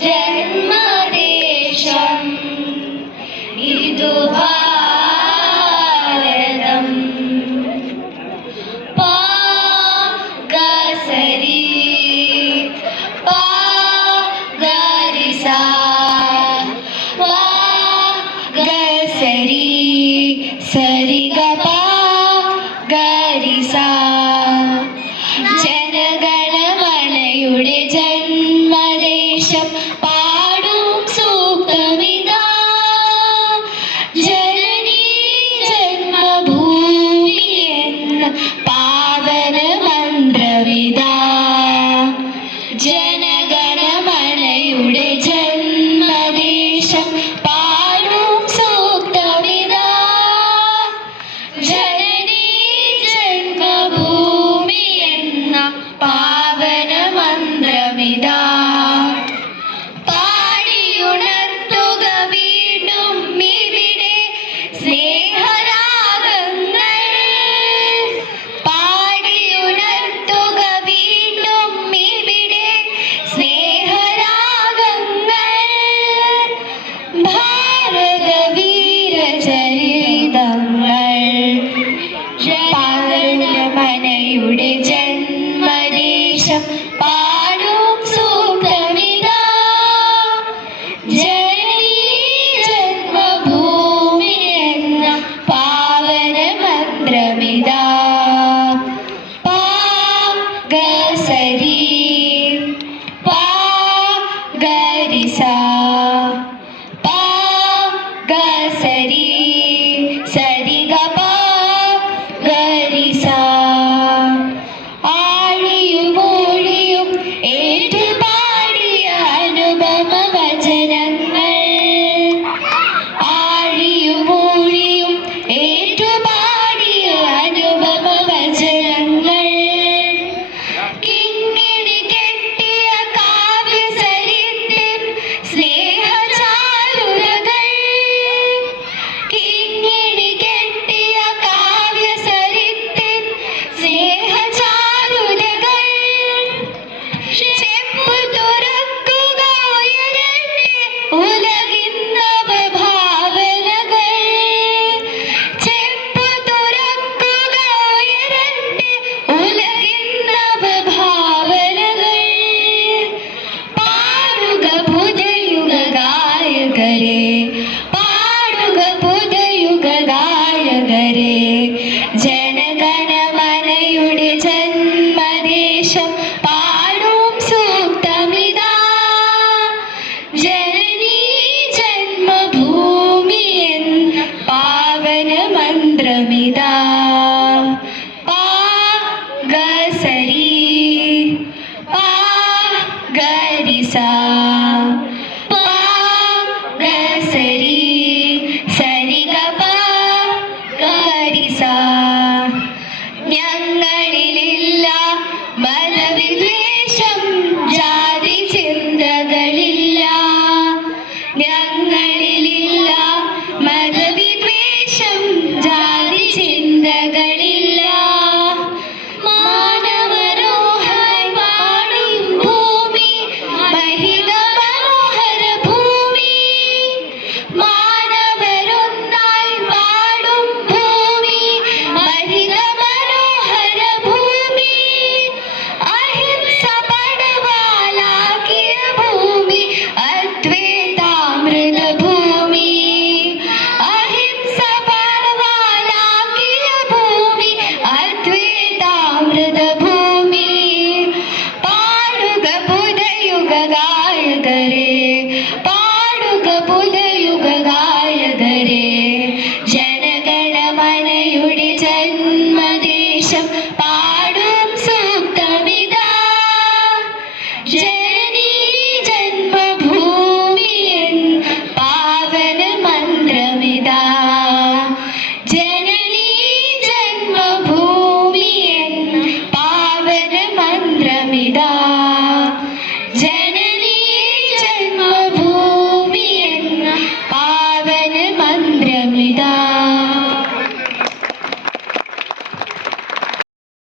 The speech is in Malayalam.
ജന്മദേശം ഇതു ഭാരതം. പാഗസരി പാഗരിസ പാഗസരി സരിഗപ ഗരിസ. ജനഗണമനയുടെ ജന്മദേശം പാടും സൂക്തമിതാ. ജനനീ ജന്മഭൂമി എന്ന പാവന മന്ത്രമിതാ. ജനഗണമനയുടെ ജന്മദേശം പാടും സൂക്തമിതാ. ജനനീ ജന്മഭൂമി എന്ന പാവന മന്ത്രമിതാ. പാടിയുണർത്തുക വീണ്ടും ഇവിടെ സ്നേഹരാഗങ്ങൾ. പാടിയുണർത്തുക വീണ്ടും ഇവിടെ സ്നേഹരാഗങ്ങൾ. ഭാരത വീരചരിതങ്ങൾ. പാവനമനയുടെ ജന്മദേശം പാടും സൂക്തമിതാ. ജനനീ ജന്മഭൂമി എന്ന പാവന മന്ത്രമിതാ. പാഗസരി പാഗരിസ പാഗസരി സരിഗപ ഗരിസ. ആഴിയും ഊഴിയും ഏറ്റുപാടിയ അനുപമ വചനങ്ങൾ. ആഴിയും ഊഴിയും ഏറ്റുപാടിയ അനുപമ വചനങ്ങൾ. കിങ്ങിണി കെട്ടിയ കാവ്യസരിത്തിൻ സ്നേഹചാരുതകൾ. കിങ്ങിണി കെട്ടിയ കാവ്യസരിത്തിൻ സ്നേഹചാരുതകൾ. ചെപ്പു തുറക്കുക ഉയരട്ടെ ഉലകിൻ നവഭാവനകൾ. ചെപ്പു തുറക്കുക ഉയരട്ടെ ഉലകിൻ നവഭാവനകൾ. പാടുക പുതുയുഗ ഗായകരെ പാടുക പുതുയുഗ ഗായകരെ. ജനഗണമനയുടെ ജന്മദേശം പാടും സൂക്തമിതാ. ജനനീ ജന്മഭൂമി എന്ന പാവന മന്ത്രമിതാ. പാഗസരി പാഗരിസ